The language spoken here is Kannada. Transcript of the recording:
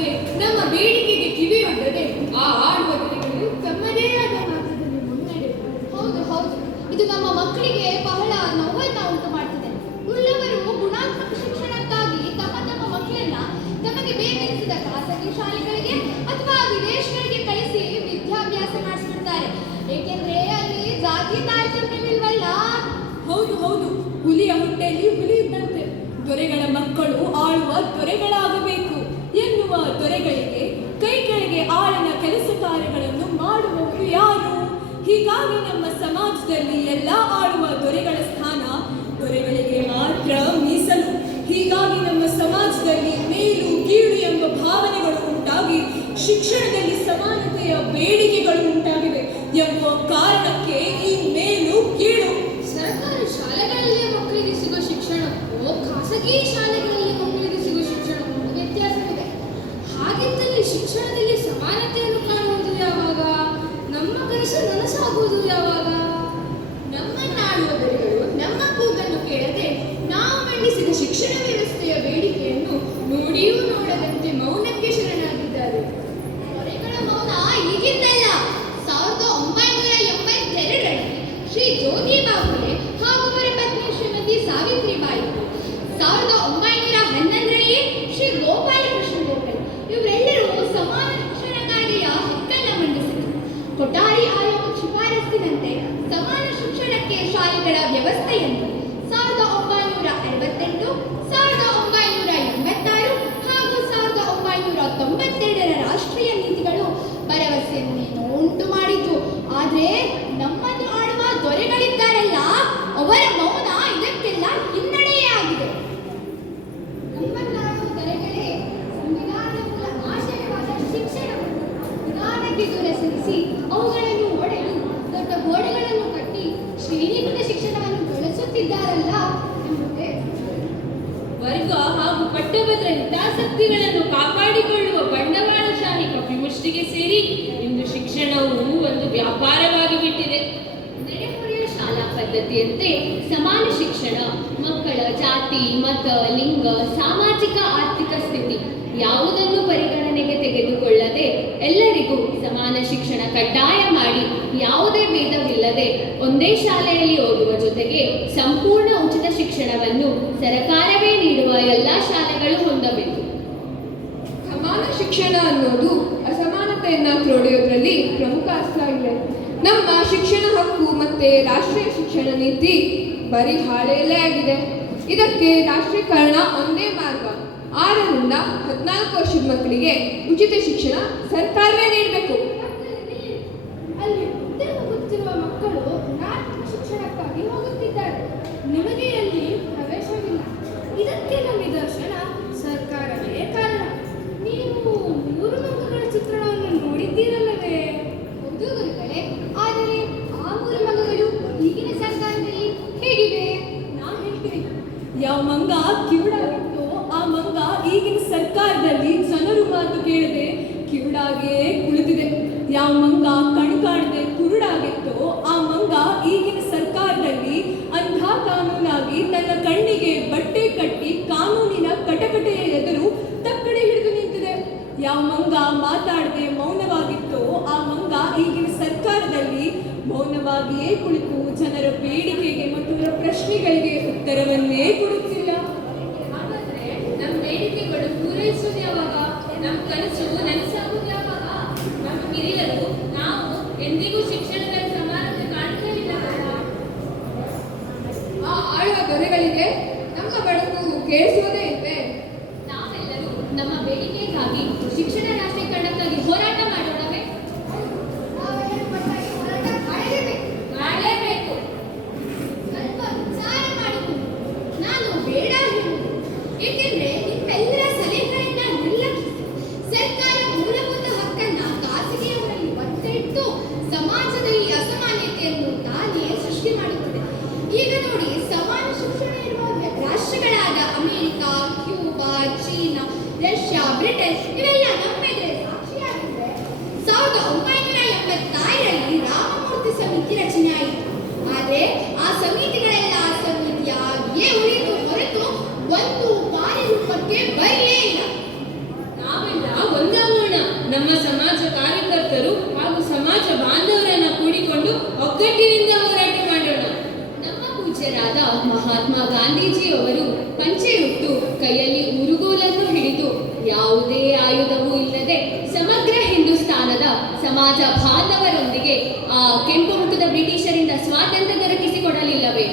ಮತ್ತೆ ನಮ್ಮ ಬೇಡಿಕೆಗೆ ಕಿವಿಯೊಡ್ಡದೆ ಆ ಆಡುವ ದೊರೆಗಳು ತಮ್ಮದೇ ಆದ ಮಾರ್ಗದಲ್ಲಿ ಮುನ್ನಡೆ ಹೌದು ಹೌದು. ಇದು ನಮ್ಮ ಮಕ್ಕಳಿಗೆ ಬಹಳ ನೋವನ್ನ ಉಂಟು ಮಾಡ್ತಿದೆ. ಉಳ್ಳವರು ಗುಣಾತ್ಮಕ ಶಿಕ್ಷಣಕ್ಕಾಗಿ ತಮ್ಮ ತಮ್ಮ ಮಕ್ಕಳನ್ನ ತಮಗೆ ಬೇಕೆನಿಸಿದ ಖಾಸಗಿ ಶಾಲೆಗಳಿಗೆ ಅಥವಾ ವಿದೇಶಗಳಿಗೆ ಕಳಿಸಿ ವಿದ್ಯಾಭ್ಯಾಸ ಮಾಡಿಸ್ಬಿಡ್ತಾರೆ ಏಕೆಂದ್ರೆ ಅಲ್ಲಿ ಜಾತಿ ತಾರತಮ್ಯವಿಲ್ವಲ್ಲ? ಹೌದು ಹೌದು. ಹುಲಿಯ ಹೊಟ್ಟೆಯಲ್ಲಿ ಹುಲಿ ಇದ್ದಂತೆ. ದೊರೆಗಳ ಮಕ್ಕಳು ಆಳುವ ದೊರೆಗಳಾಗಬೇಕು. ದೊರೆಗಳಿಗೆ ಕೈ ಕೆಳಗೆ ಆಳಿನ ಕೆಲಸ ಕಾರ್ಯಗಳನ್ನು ಮಾಡುವವರು ಯಾರು? ಹೀಗಾಗಿ ನಮ್ಮ ಸಮಾಜದಲ್ಲಿ ಎಲ್ಲ ಆಳುವ ದೊರೆಗಳ ಸ್ಥಾನ ದೊರೆಗಳಿಗೆ ಮಾತ್ರ ಮೀಸಲು. ಹೀಗಾಗಿ ನಮ್ಮ ಸಮಾನತೆಯನ್ನು ಕಾಣುವುದು ಯಾವಾಗ? ನಮ್ಮ ಕನಸು ನನಸಾಗುವುದು ಯಾವಾಗ? ನಮ್ಮನ್ನಾಡುವ ಬೆಳೆಗಳು ನಮ್ಮ ಕೂಗನ್ನು ಕೇಳದೆ ನಾವು ಮಂಡಿಸಿದ ಶಿಕ್ಷಣ ದೂರ ಸರಿಸಿ ಅವುಗಳನ್ನು ಒಡೆದು ದೊಡ್ಡ ಗೋಡೆಗಳನ್ನು ಕಟ್ಟಿ ಶ್ರೇಣೀಕೃತ ಶಿಕ್ಷಣವನ್ನು ಬೆಳೆಸುತ್ತಿದ್ದಾರಲ್ಲ ಎಂಬುದೇ ವರ್ಗ ಹಾಗೂ ಪಟ್ಟಭದ್ರ ಹಿತಾಸಕ್ತಿಗಳನ್ನು ಕಾಪಾಡಿಕೊಳ್ಳುವ ಬಂಡವಾಳಶಾಹಿ ಕಪಿಮುಷ್ಟಿಗೆ ಸೇರಿ ಇಂದು ಶಿಕ್ಷಣವು ಒಂದು ವ್ಯಾಪಾರವಾಗಿ ಬಿಟ್ಟಿದೆ. ನೆರೆಹೊರೆಯ ಶಾಲಾ ಪದ್ಧತಿಯಂತೆ ಸಮಾನ ಶಿಕ್ಷಣ ಮಕ್ಕಳ ಜಾತಿ ಮತ ಲಿಂಗ ಸಾಮಾಜಿಕ ಆರ್ಥಿಕ ಸ್ಥಿತಿ ಯಾವುದನ್ನು ಪರಿಗಣನೆಗೆ ತೆಗೆದುಕೊಳ್ಳದೆ ಎಲ್ಲರಿಗೂ ಸಮಾನ ಶಿಕ್ಷಣ ಕಡ್ಡಾಯ ಮಾಡಿ ಯಾವುದೇ ಭೇದವಿಲ್ಲದೆ ಒಂದೇ ಶಾಲೆಯಲ್ಲಿ ಓದುವ ಜೊತೆಗೆ ಸಂಪೂರ್ಣ ಉಚಿತ ಶಿಕ್ಷಣವನ್ನು ಸರಕಾರವೇ ನೀಡುವ ಎಲ್ಲ ಶಾಲೆಗಳು ಹೊಂದಬೇಕು. ಸಮಾನ ಶಿಕ್ಷಣ ಅನ್ನೋದು ಅಸಮಾನತೆಯನ್ನ ತೊಡೆಯೋದ್ರಲ್ಲಿ ಪ್ರಮುಖ ಅಸ್ತ್ರ ಇದೆ. ನಮ್ಮ ಶಿಕ್ಷಣ ಹಕ್ಕು ಮತ್ತೆ ರಾಷ್ಟ್ರೀಯ ಶಿಕ್ಷಣ ನೀತಿ ಬರೀ ಹಾಳೆಯಲ್ಲೇ ಆಗಿದೆ. ಇದಕ್ಕೆ ರಾಷ್ಟ್ರೀಕರಣ ಒಂದೇ ಮಾರ್ಗ. ಆರರಿಂದ ಹದಿನಾಲ್ಕು ವರ್ಷದ ಮಕ್ಕಳಿಗೆ ಉಚಿತ ಶಿಕ್ಷಣ ಸರ್ಕಾರವೇ ನೀಡಬೇಕು. ಅಲ್ಲಿ ಉದ್ಯೋಗ ಹೋಗುತ್ತಿರುವ ಮಕ್ಕಳು ನಾಲ್ಕು ಶಿಕ್ಷಣಕ್ಕಾಗಿ ಹೋಗುತ್ತಿದ್ದಾರೆ. ನಿಮಗೆ ಅಲ್ಲಿ ಪ್ರವೇಶವಿಲ್ಲ. ನಮ್ಮ ನಿದರ್ಶನ ಸರ್ಕಾರವೇ ಕಾರಣ. ನೀವು ಮೂರು ಮಕ್ಕಳ ಚಿತ್ರಣವನ್ನು ನೋಡಿದ್ದೀರಲ್ಲವೇ? ಹೌದು ಗುರುಗಳೇ ಆದರೆ ಆ ಮೂರು ಮಗಗಳು ಈಗಿನ ಸರ್ಕಾರದಲ್ಲಿ ಹೇಗಿವೆ ನಾ ಹೇಳ್ತೀನಿ ಯಾವ ಮಂಗ? ಮಂಗ ಈಗಿನ ಸರ್ಕಾರದಲ್ಲಿ ಜನರು ಮಾತು ಕೇಳದೆ ಕಿರುಡಾಗಿಯೇ ಕುಳಿತಿದೆ. ಯಾವ ಮಂಗ ಕಣ್ ಕಾಣದೆ ಕುರುಡಾಗಿತ್ತೋ ಆ ಮಂಗ ಈಗಿನ ಸರ್ಕಾರದಲ್ಲಿ ಅಂಧ ಕಾನೂನಾಗಿ ತನ್ನ ಕಣ್ಣಿಗೆ ಬಟ್ಟೆ ಕಟ್ಟಿ ಕಾನೂನಿನ ಕಟಕಟೆಯ ಎದುರು ತಕ್ಕಡೆ ಹಿಡಿದು ನಿಂತಿದೆ. ಯಾವ ಮಂಗ ಮಾತಾಡದೆ ಮೌನವಾಗಿತ್ತೋ ಆ ಮಂಗ ಈಗಿನ ಸರ್ಕಾರದಲ್ಲಿ ಮೌನವಾಗಿಯೇ ಕುಳಿತು ಜನರ ಬೇಡಿಕೆಗೆ ಮತ್ತು ಪ್ರಶ್ನೆಗಳಿಗೆ ಉತ್ತರವನ್ನೇ ಕೊಡುತ್ತಿಲ್ಲ ಹಾಗಾದ್ರೆ ನಮ್ಮ ಬೇಡಿಕೆಗಳು ಪೂರೈಸೋದು ಯಾವಾಗ ನಮ್ಮ ಕನಸು ನನಸಾಗೋದು ಋಷಿಗಳಾದ ಮಹಾತ್ಮ ಗಾಂಧೀಜಿಯವರು ಪಂಚೆಯುಟ್ಟು ಕೈಯಲ್ಲಿ ಉರುಗೋಲನ್ನು ಹಿಡಿದು ಯಾವುದೇ ಆಯುಧವೂ ಇಲ್ಲದೆ ಸಮಗ್ರ ಹಿಂದೂಸ್ತಾನದ ಸಮಾಜ ಬಾಂಧವರೊಂದಿಗೆ ಆ ಕೆಂಪು ಮುಖದ ಬ್ರಿಟಿಷರಿಂದ ಸ್ವಾತಂತ್ರ್ಯ ದೊರಕಿಸಿಕೊಡಲಿಲ್ಲವೇ?